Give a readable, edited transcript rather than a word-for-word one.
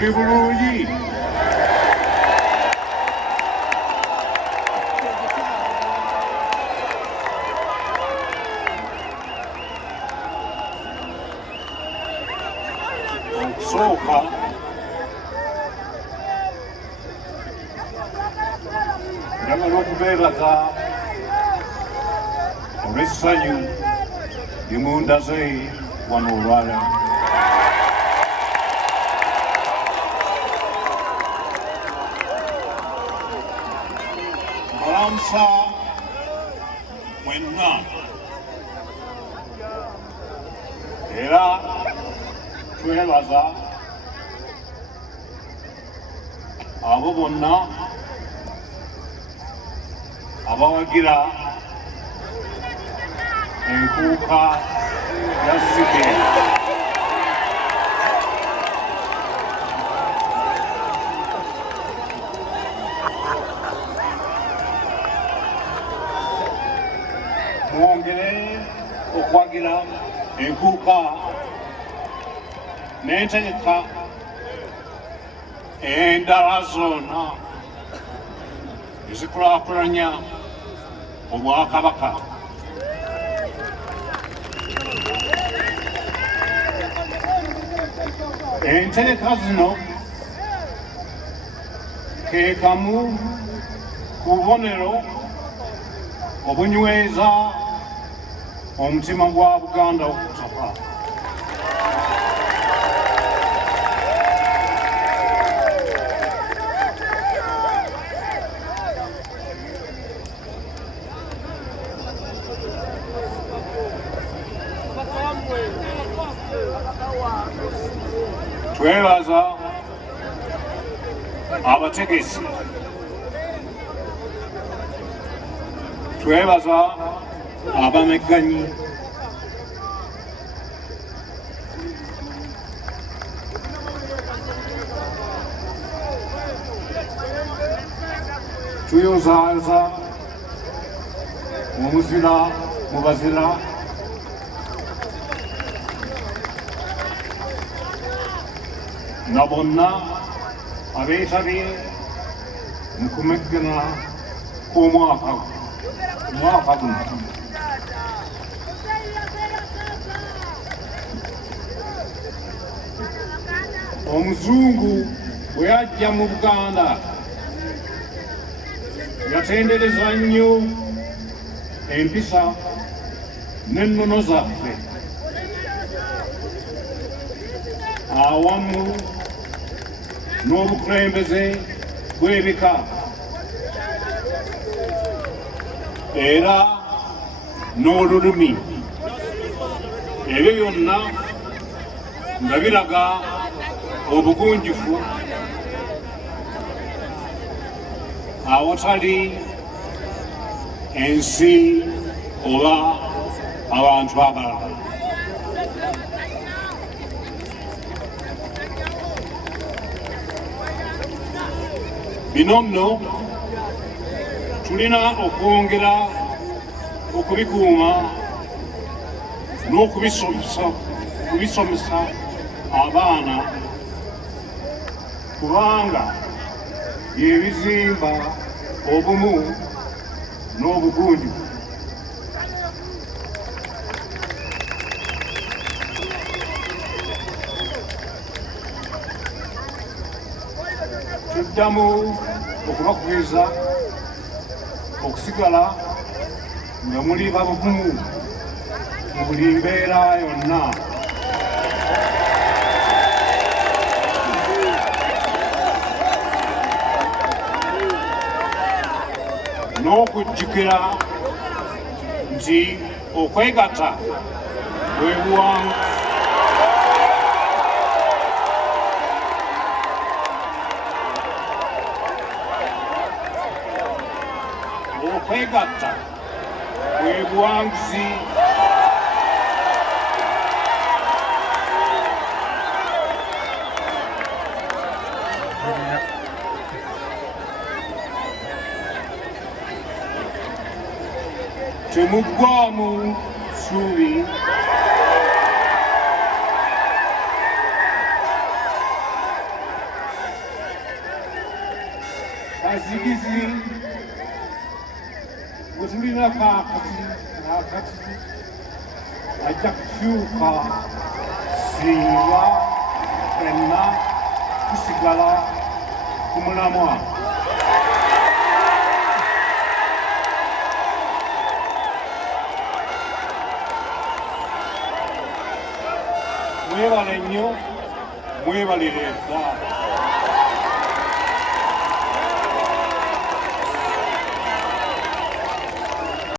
muli bulungi okusooka njagala okubeebaza olw'essanyu limundaze wano olwala mbalamusa mwenna era twebaza abo bonna abawagira enkuuka ya Sike mwongere okwagira enkuuka n'entegeka endala zonna ezikulaakulanya obwakabaka entegeka zino ke kamu ku bubonero obunyweza omutima gwa Buganda okutaka twebaza abategesi twebaza abamegganyi tuyozaaza omuzira mu bazira na bonna abeetabye mu kumeggana kw'omwaka guno omuzungu bwe yajja mu Buganda yatendereza nnyo empisa n'ennono zaffe awamu n'obukulembeze bw'ebika era n'olulimi ebyo byonna nga biraga obugunjufu awatali ensi oba abantu abalala bino nno tulina okwongera okubikuuma n'okubisomesa abaana kubanga byebizimba obumu n'obugunjufu tuddamu okubakubiriza okusigala nga muli babugumu mu buli mbeera yonna n'okujjukira nti okwegatta bwe buwanguzi okwegatta bwe buwanguzi temuggwaamu ssuubi kizigisi wetulina kaakati naakati ajja kukyuka singa fenna tusigala ku mulamwa. Mwebale nnyo, mwebalire dda.